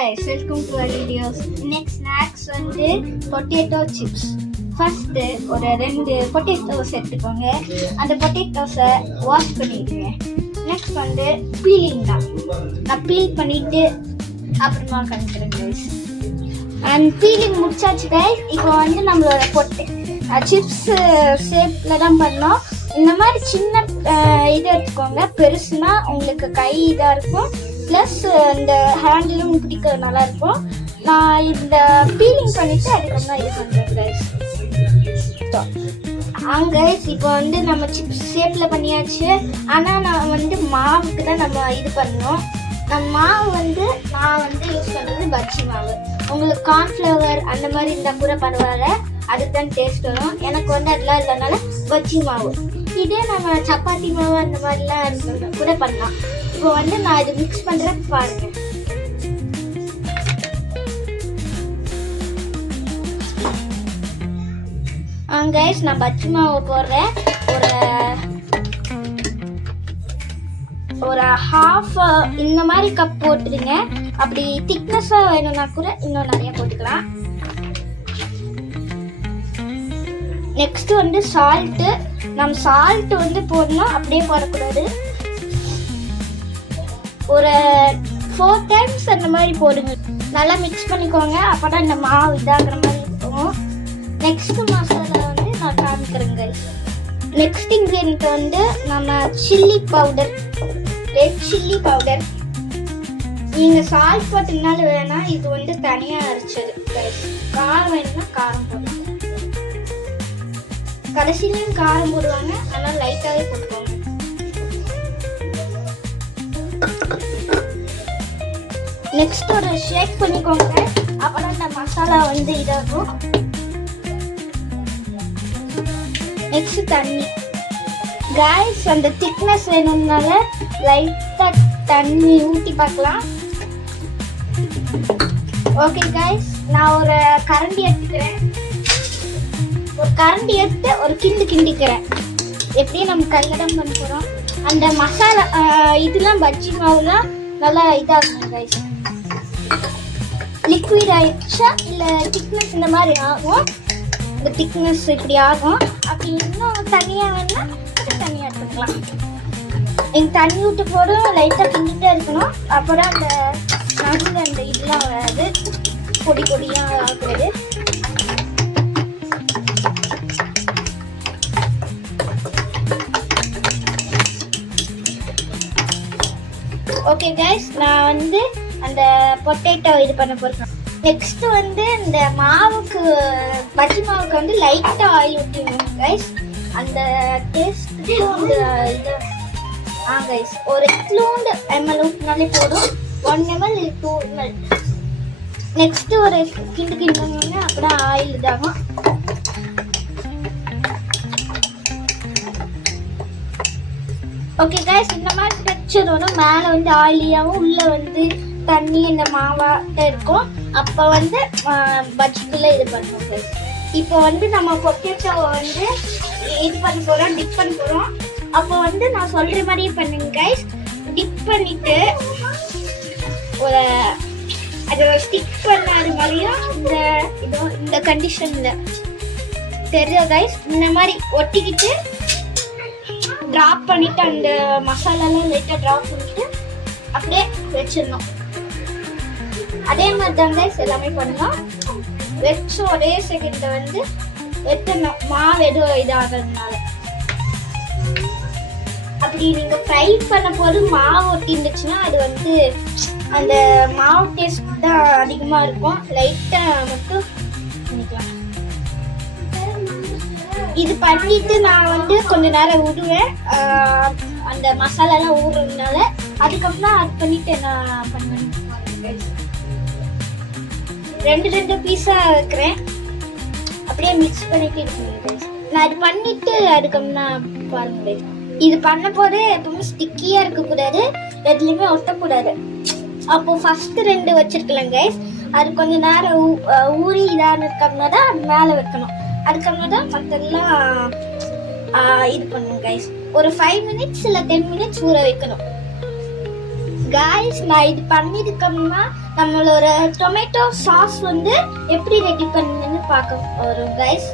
Guys, welcome to our videos. Next snacks வந்து potato chips. First ஒரு 2 potatoes எடுத்துக்கோங்க. அந்த potatoes-ஐ wash பண்ணிடுங்க. Next வந்து peeling தான். நான் peel பண்ணிட்டு அப்புறமா காமிக்கிறேன் guys. And peeling முடிச்சாச்சு guys. இப்போ வந்து நம்மளோட chips ஷேப்ல தான் பண்ணோம். இந்த மாதிரி சின்ன இது எடுத்துக்கோங்க. பெருசுனா உங்களுக்கு கை இதா இருக்கும். ப்ளஸ் இந்த ஹேண்டிலும் பிடிக்க நல்லா இருக்கும். நான் இந்த பீலிங் பண்ணிட்டு அதுக்கப்புறம் இது பண்ணுறேன் கைஸ். கைஸ் இப்போ வந்து நம்ம சிப்ஸ் ஷேப்பில் பண்ணியாச்சு. ஆனால் நான் வந்து மாவுக்கு தான் நம்ம இது பண்ணோம். மாவு வந்து நான் வந்து யூஸ் பண்ணுறது பஜ்ஜி மாவு. உங்களுக்கு கார்ன்ஃப்ளவர் அந்த மாதிரி இருந்தால் கூட பரவாயில்ல, அதுக்கு தான் டேஸ்ட் வரும். எனக்கு வந்து அதெல்லாம் இல்லைனால பஜ்ஜி மாவு. இதே நம்ம சப்பாத்தி மாவு அந்த மாதிரிலாம் இருக்கிறது கூட பண்ணலாம். இப்போ வந்து நான் இது மிக்ஸ் பண்ணுறேன் பாருங்க. கைஸ் நான் பஜ்ஜி மாவு போடுறேன். ஒரு ஹாஃப் இந்த மாதிரி கப் போட்டுடுங்க. அப்படி திக்னஸாக வேணும்னா கூட இன்னும் நிறைய போட்டுக்கலாம். நெக்ஸ்ட் வந்து சால்ட்டு. நம்ம சால்ட் வந்து போடணும், அப்படியே போடக்கூடாது. ஒரு 4 times அந்த மாதிரி போடுங்க. நல்லா மிக்ஸ் பண்ணிக்கோங்க, அப்போதான் இந்த மாவு இதாகிற மாதிரி இருக்கும். நெக்ஸ்ட் மசாலா வந்து நான் காமிக்கிறேங்க. நெக்ஸ்ட் இன்க்ரீடியன்ட் வந்து நம்ம chilli powder, red chilli powder. நீங்கள் சால்ட் போட்டதுனால வேணா, இது வந்து தனியாக அரைச்சது. காரம் வேணும்னா காரம் போடுங்க. கடைசிலையும் காரம் போடுவாங்க, அதனால் லைட்டாகவே போட்டுக்கோங்க. நெக்ஸ்ட் ஒரு ஷேக் பண்ணிக்கோங்க, அப்புறம் இந்த மசாலா வந்து இதாகும். நெக்ஸ்ட் தண்ணி. கைஸ் அந்த திக்னஸ் வேணும்னால லைட்டாக தண்ணி ஊற்றி பார்க்கலாம். ஓகே கைஸ், நான் ஒரு கரண்டி எடுத்துக்கிறேன். ஒரு கரண்டி எடுத்து ஒரு கிண்டிக்கிறேன். எப்படியும் நம்ம கையிடம் பண்ண போகிறோம். அந்த மசாலா இதெல்லாம் பஜ்ஜி மாவுலாம் நல்லா இதாகும் கைஸ். லிக்விட் ஆயிடுச்சா இல்லை திக்னஸ் இந்த மாதிரி ஆகும். இந்த திக்னஸ் இப்படி ஆகும். அப்படி இன்னும் தனியாக வேணும்னா அது தனியாக எடுத்துக்கலாம். எங்கள் தண்ணி விட்டு போடும் லைட்டாக கிண்டிகிட்டே இருக்கணும். அப்புறம் அந்த நடுவில் அந்த இதெல்லாம் வராது, பொடி பொடியாக ஆகுறது. ஓகே கைஸ், நான் வந்து அந்த பொட்டேட்டோ இது பண்ண போகிறேன். நெக்ஸ்ட் வந்து இந்த மாவுக்கு பஜ்ஜி மாவுக்கு வந்து லைட்டாக ஆயில் ஊற்றிடணும் கைஸ். அந்த டேஸ்ட்டு இந்த இது கைஸ் ஒரு 2 ml ஊற்றினாலே போதும். 1 ml இல்லை 2 ml. நெக்ஸ்ட்டு ஒரு கிண்டுங்க, அப்புறம் ஆயில் இதாகும். ஓகே கைஸ், இந்த மாதிரி டெக்ஸ்சர் வரும். மேலே வந்து ஆயிலியாகவும் உள்ளே வந்து தண்ணி இந்த மாவாட்ட இருக்கும். அப்போ வந்து பஜ்ஜிக்குள்ளே இது பண்ணுவோம் கைஸ். இப்போ வந்து நம்ம பொட்டேட்டோவை வந்து இது பண்ண போகிறோம், டிப் பண்ண போகிறோம். அப்போ வந்து நான் சொல்கிற மாதிரியே பண்ணுங்க கைஸ். டிப் பண்ணிவிட்டு ஒரு அதை ஸ்டிக் பண்ணாத மாதிரியும் இந்த கண்டிஷனில் தெரியும் கைஸ். இந்த மாதிரி ஒட்டிக்கிட்டு ட்ராப் பண்ணிட்டு அந்த மசாலாலாம் லைட்டாக ட்ராப் பண்ணிட்டு அப்படியே வச்சிடணும். அதே மாதிரி தான் கைஸ் எல்லாமே பண்ணலாம். வச்சு ஒரே செகண்டில் வந்து வெட்டணும், மாவு எதுவும் இதாகிறதுனால. அப்படி நீங்கள் ஃப்ரை பண்ண போது மாவு ஒட்டி இருந்துச்சுன்னா அது வந்து அந்த மாவு டேஸ்ட் தான் அதிகமாக இருக்கும். லைட்டாக மட்டும் பண்ணிக்கலாம். இது பண்ணிட்டு நான் வந்து கொஞ்ச நேரம் விடுவேன், அந்த மசாலாலாம் ஊறுறதுனால. அதுக்கப்புறம் அது பண்ணிட்டு நான் பண்ணுவேன். 2 பீஸாக வைக்கிறேன், அப்படியே மிக்ஸ் பண்ணிட்டு இருக்கேன். நான் இது பண்ணிட்டு அதுக்கப்புறம் பாருங்க. இது பண்ண போது எப்பவுமே ஸ்டிக்கியாக இருக்கக்கூடாது, எதுலேயுமே ஒட்டக்கூடாது. அப்போ ஃபர்ஸ்ட் 2 வச்சிருக்கலாம் கைஸ். அது கொஞ்ச நேரம் ஊறி இதாக இருக்கணும்னா தான் அது மேலே வைக்கணும். அதுக்கப்புறம் தான் மற்றெல்லாம் இது பண்ணுங்க கைஸ். ஒரு 5 minutes இல்லை 10 minutes ஊற வைக்கணும் காய்ஸ் நான் இது பண்ணிருக்கோம்னா நம்மளோட டொமேட்டோ சாஸ் வந்து எப்படி ரெடி பண்ணுன்னு பார்க்க வரும் காய்ஸ்.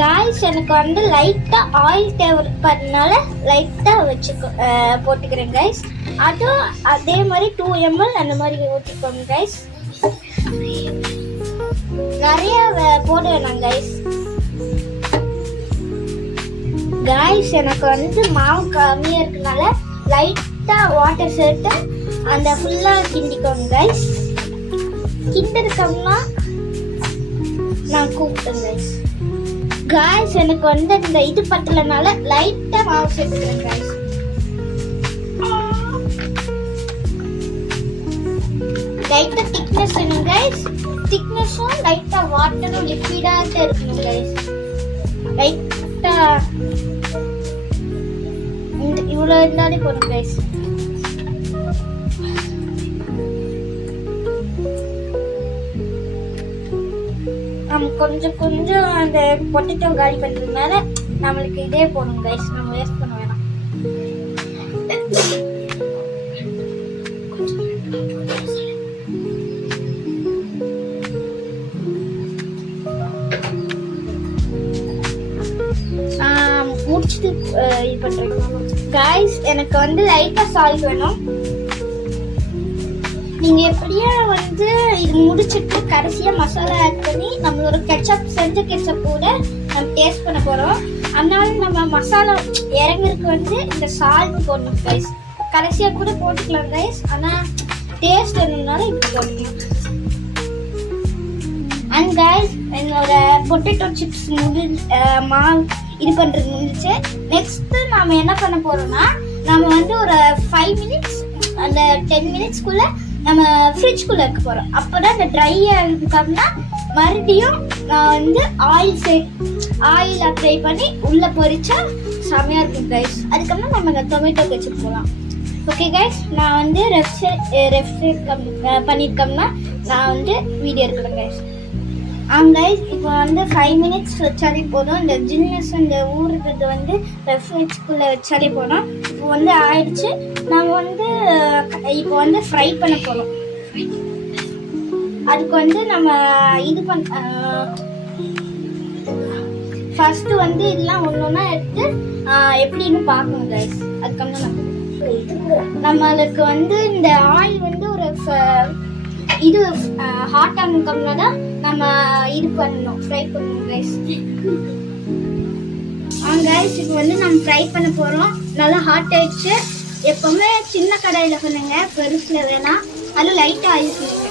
காய்ஸ் எனக்கு வந்து லைட்டா ஆயில் தேவைப்படுறதுனால லைட்டா போட்டுக்கிறேன் காய்ஸ். அதுவும் அதே மாதிரி 2 ml அந்த மாதிரி ஊற்றிக்கோங்க காய்ஸ். நிறைய போட வேணாம் காய்ஸ். காய்ஸ் எனக்கு வந்து மாவு கம்மியா இருக்கனால லைட்டா வாட்டர் சேர்த்து அந்த ஃபுல்லா கிண்டிக்கோங்க காய்ஸ். கிண்டிருக்கோம்னா நான் கூப்பிட்டேன் காய்ஸ். காய்ஸ் எனக்கு வந்து இந்த இது பத்தலனால லைட்டா மாவு சேர்த்துக்கிறேன் காய்ஸ். லைட்டா திக்னஸ் வேணும் காய்ஸ். திக்னஸும் லைட்டா வாட்டரும் லிக்விடா இருக்கணும் காய்ஸ். லைட்டா இவ்வளோ இருந்தாலே போதும் காய்ஸ். நம்ம கொஞ்சம் கொஞ்சம் அந்த பொட்டேட்டோ காலி பண்ணுறதுனால நம்மளுக்கு இதே போடும் கைஸ். நம்ம வேஸ்ட் பண்ண வேணாம். முடிச்சுட்டு இது பண்ணுறேன் கைஸ். எனக்கு வந்து லைட்டாக சால்ட் வேணும். நீங்க எப்படியா வந்து இது முடிச்சிட்டு கடைசியா மசாலா ஆட் பண்ணி நம்மளோட கெச்சப் செஞ்ச கெச்சப் கூட நம்ம டேஸ்ட் பண்ண போறோம். அதனால நம்ம மசாலா இறங்குறதுக்கு வந்து இந்த சால்ட் போடணும் கைஸ். கடைசியா கூட போட்டுக்கலாம் கைஸ். ஆனா டேஸ்ட் வேணும்னால இப்படி போட்டுக்கலாம். அண்ட் கைஸ் என்னோட பொட்டேட்டோ சிப்ஸ் மாவு இது பண்றது முடிஞ்சு. நெக்ஸ்ட் நாம என்ன பண்ண போறோம்னா நம்ம வந்து ஒரு 5 மினிட்ஸ் அந்த 10 மினிட்ஸ்க்குள்ள நம்ம ஃப்ரிட்ஜ்குள்ள வைக்க போறோம். அப்பதான் இந்த ட்ரை ஆகிருக்கோம்னா மறுபடியும் நான் வந்து ஆயில் அப்ளை பண்ணி உள்ள பொரிச்சா செமையா இருக்கும் கைஸ். அதுக்கப்புறம் நம்ம இந்த டொமேட்டோ கெச்சப் போகலாம். ஓகே கைஸ், நான் வந்து ரெஃப்ரிஜரேட் பண்ணியிருக்கோம்னா நான் வந்து வீடியோ எடுக்கிறேன் கைஸ். கைஸ் இப்போ வந்து 5 மினிட்ஸ் வச்சாலே போதும். இந்த ஜில்னஸ் இந்த ஊறுறது வந்து ரெஃப்ரிஜ்குள்ளே வச்சாலே போதும். இப்போ வந்து ஆயிடுச்சு. நம்ம வந்து இப்போ வந்து ஃப்ரை பண்ண போகிறோம். அதுக்கு வந்து நம்ம இது ஃபர்ஸ்ட் வந்து இதெல்லாம் ஒன்றா எடுத்து எப்படின்னு பார்க்கணும் கைஸ். அதுக்கப்புறம் நம்மளுக்கு வந்து இந்த ஆயில் வந்து ஒரு இது ஹாட் ஆனதுக்கப்புறமா தான் நம்ம இது பண்ணணும், ஃப்ரை பண்ணணும் கைஸ். கைஸ் இப்போ வந்து நம்ம ஃப்ரை பண்ண போகிறோம். நல்லா ஹாட் ஆயிடுச்சு. எப்பவுமே சின்ன கடாயில் பண்ணுங்க, பெருசில் வேணாம். அதில் லைட்டாக ஆயில் பண்ணுங்க.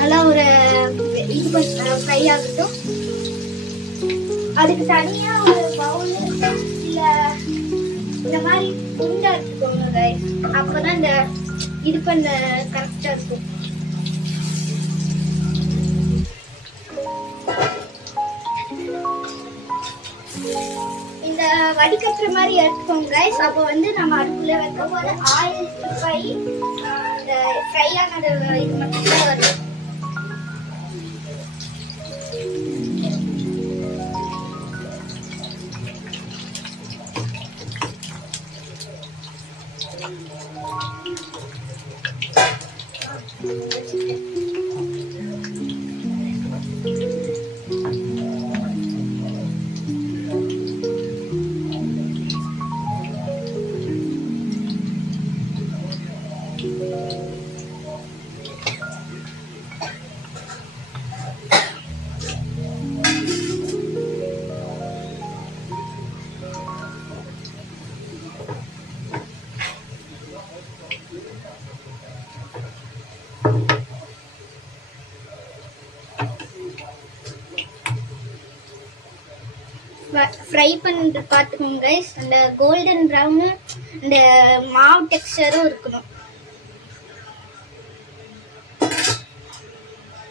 நல்லா ஒரு இது ஃப்ரை ஆகட்டும். அதுக்கு தனியாக ஒரு பவுல் இல்லை இந்த மாதிரி குண்டா எடுத்துக்கோங்க கைஸ். அப்போ தான் இந்த இது பண்ண கரெக்டாக இருக்கும். இந்த வடிகட்டுற மாதிரி எடுத்துக்கோங்க கைஸ். அப்போ வந்து நம்ம அதுக்குள்ளே வைக்க போது ஆயில் ஃப்ரை இந்த ஃப்ரை ஆனது இது மட்டும் தான் வரும். ஃப்ரை பண்ணிட்டு பார்த்துக்கோங்க கைஸ். அந்த கோல்டன் ப்ரௌனும் இந்த மாவு டெக்ஸ்சரும் இருக்கணும்.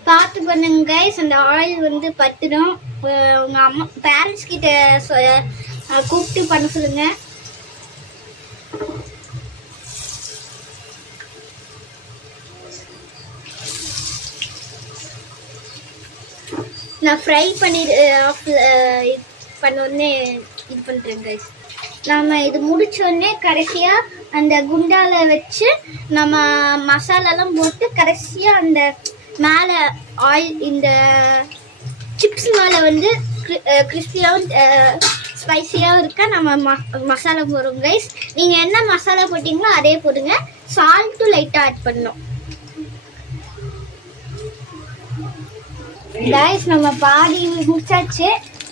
பார்த்து பண்ணுங்க கைஸ். அந்த ஆயில் வந்து பத்திடும். உங்க அம்மா பேரண்ட்ஸ் கிட்ட கூப்பிட்டு பண்ண சொல்லுங்க. நான் ஃப்ரை பண்ணோடனே இது பண்ணுறேன் கைஸ். நம்ம இது முடிச்சோடனே கடைசியாக அந்த குண்டால வச்சு நம்ம மசாலாலாம் போட்டு கடைசியாக அந்த மேலே ஆயில் இந்த சிப்ஸ் மேலே வந்து கிறிஸ்பியாகவும் ஸ்பைசியாகவும் இருக்க நம்ம மசாலா போடுறோம் கைஸ். நீங்கள் என்ன மசாலா போட்டிங்களோ அதே போடுங்க. சால்ட்டும் லைட்டாக ஆட் பண்ணணும் கைஸ். நம்ம பாதி முடிச்சாச்சு,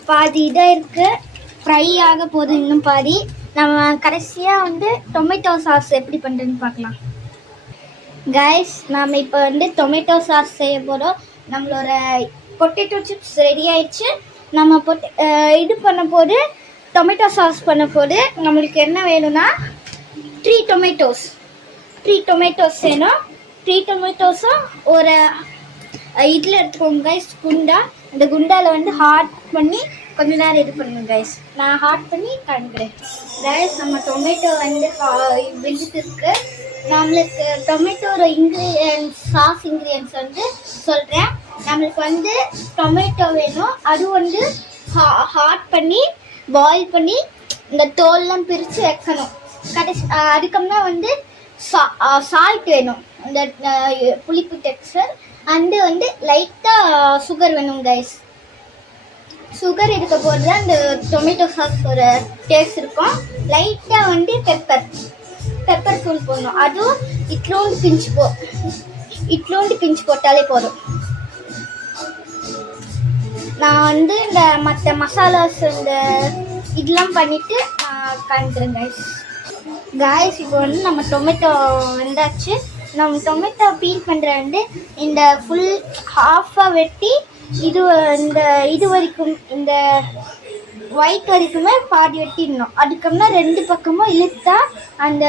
பாதி இதாக இருக்குது, ஃப்ரை ஆக போதும் இன்னும் பாதி. நம்ம கடைசியாக வந்து டொமேட்டோ சாஸ் எப்படி பண்ணுறதுன்னு பார்க்கலாம் கைஸ். நாம் இப்போ வந்து டொமேட்டோ சாஸ் செய்ய போகிறோம். நம்மளோட பொட்டேட்டோ சிப்ஸ் ரெடி ஆயிடுச்சு. நம்ம இது பண்ண போது டொமேட்டோ சாஸ் பண்ண போது நம்மளுக்கு என்ன வேணும்னா 3 டொமேட்டோஸ் வேணும். 3 டொமேட்டோஸும் ஒரு இதில் எடுத்துக்கோங்க கைஸ், குண்டா. அந்த குண்டாவில் வந்து ஹாட் பண்ணி கொஞ்ச நேரம் இது பண்ணுங்க கைஸ். நான் ஹாட் பண்ணி காண்கிறேன் கைஸ். நம்ம டொமேட்டோ வந்து வெந்துட்டு இருக்கு. நம்மளுக்கு டொமேட்டோட சாஸ் இன்க்ரீடியன்ஸ் வந்து சொல்கிறேன். நம்மளுக்கு வந்து டொமேட்டோ வேணும். அது வந்து ஹாட் பண்ணி பாயில் பண்ணி இந்த தோல்லாம் பிரித்து வைக்கணும். அதுக்கப்புறம் வந்து சால்ட் வேணும், இந்த புளிப்பு டெக்ஸ்டர். அண்டு வந்து லைட்டாக சுகர் வேணும் கைஸ். சுகர் இருக்க போது தான் இந்த டொமேட்டோ சாஸோட டேஸ்ட் இருக்கும். லைட்டாக வந்து பெப்பர் தூள் போடணும். அதுவும் இட்லோண்டு பிஞ்சு போட்டாலே போதும். நான் வந்து இந்த மற்ற மசாலாஸ் இந்த இதெல்லாம் பண்ணிவிட்டு காண்கிறேன் கைஸ். இப்போ வந்து நம்ம டொமேட்டோ வந்தாச்சு. நம்ம டொமேட்டோ பீல் பண்ணுற வந்து இந்த ஃபுல் ஹாஃபாக வெட்டி இது வரைக்கும் இந்த ஒயிட் வரைக்குமே பாதி வெட்டிடணும். அதுக்கப்புறம் 2 பக்கமும் இழுத்தா அந்த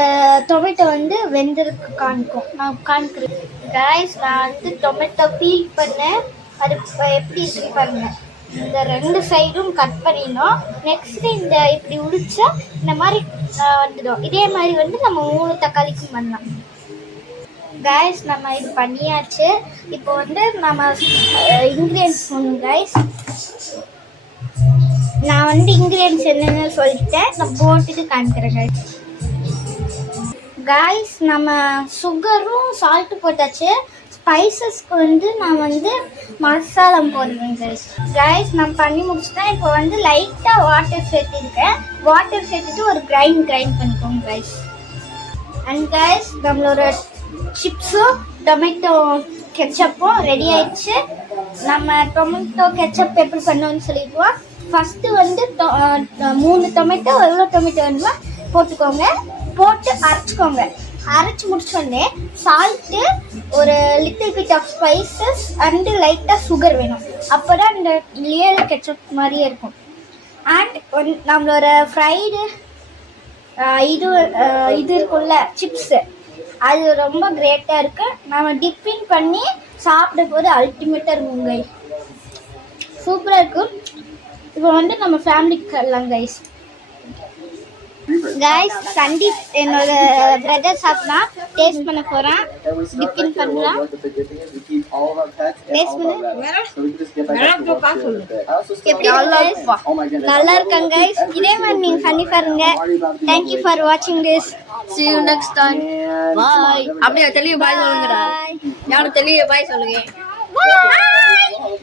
டொமேட்டோ வந்து வெந்திருக்கு காணிக்கும். நான் காணிக்கிறேன் கைஸ். நான் வந்து டொமேட்டோ பீல் பண்ணேன். அது எப்படி இருக்கு பாருங்க. இந்த 2 சைடும் கட் பண்ணிடணும். நெக்ஸ்ட்டு இந்த இப்படி உடிச்சா இந்த மாதிரி வந்துடும். இதே மாதிரி வந்து நம்ம 3 தக்காளிக்கும் பண்ணலாம் கைஸ். நம்ம இது பண்ணியாச்சு. இப்போ வந்து நம்ம இன்க்ரீடியன்ஸ் போடணும் கைஸ். நான் வந்து இன்க்ரீடியன்ஸ் என்னென்னு சொல்லிட்டேன். நான் போட்டுட்டு காமிக்கிறேன் கைஸ். நம்ம சுகரும் சால்ட்டு போட்டாச்சு. ஸ்பைசஸ்க்கு வந்து நான் வந்து மசாலா போடுவேன் கைஸ். நான் பண்ணி முடிச்சுட்டேன். இப்போ வந்து லைட்டாக வாட்டர் சேர்த்துருக்கேன். வாட்டர் சேர்த்துட்டு ஒரு கிரைண்ட் பண்ணிக்கோங்க கைஸ். அண்ட் கைஸ், நம்மளோட சிப்ஸும் டொமேட்டோ கெச்சப்பும் ரெடி ஆயிடுச்சு. நம்ம டொமேட்டோ கெச்சப் எப்படி பண்ணோன்னு சொல்லிடுவோம். ஃபஸ்ட்டு வந்து 3 டொமேட்டோ எவ்வளோ டொமேட்டோ வேணுமோ போட்டுக்கோங்க. போட்டு அரைச்சிக்கோங்க. அரைச்சி முடிச்சோடனே சால்ட்டு, ஒரு little bit of spices and லைட்டாக சுகர் வேணும். அப்போ தான் இந்த ரியல் கெச்சப் மாதிரியே இருக்கும். அண்ட் நம்மளோட ஃப்ரைடு இது இருக்குல்ல சிப்ஸு, அது ரொம்ப கிரேட்டாக இருக்குது. நம்ம டிப்பின் பண்ணி சாப்பிட போது அல்டிமேட்டாக இருக்குங்க. சூப்பராக இருக்கும். இப்போ வந்து நம்ம ஃபேமிலிக்கு எல்லாம் கைஸ். சந்தீப் என்னோட பிரதர் சாப்பிட்னா டேஸ்ட் பண்ண போகிறான். டிப்பின் பண்ணலாம். டேஸ்ட் எப்படி நல்லா இருக்காங்க கைஸ். இதே மாதிரி நீங்கள் பண்ணி பாருங்க. தேங்க்யூ ஃபார் வாட்சிங் this. See you next time. Bye. அப்படியே தெளிய பாய் சொல்லுங்கடா. யாரும் தெளிய பாய் சொல்லுங்க. Bye.